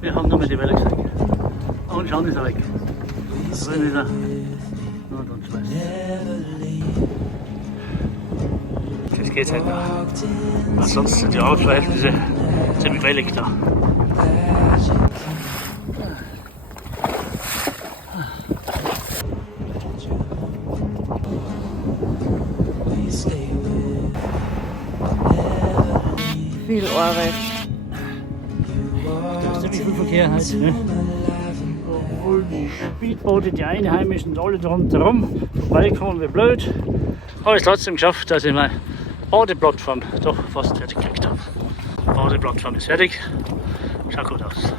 Wir haben nur mit die Welle gesehen. Und schon ist er weg. Drin ist er. Und schmeißt. Das geht halt noch. Ansonsten sind die Ausschleifnisse ziemlich wellig da. Viel Arbeit. Da ist ziemlich viel Verkehr heute, ne? Obwohl die Speedboote, die Einheimischen, alle drumherum vorbeikommen wie blöd. Aber ich habe es trotzdem geschafft, dass ich meine Badeplattform doch fast fertig gekriegt habe. Die Badeplattform ist fertig. Schaut gut aus.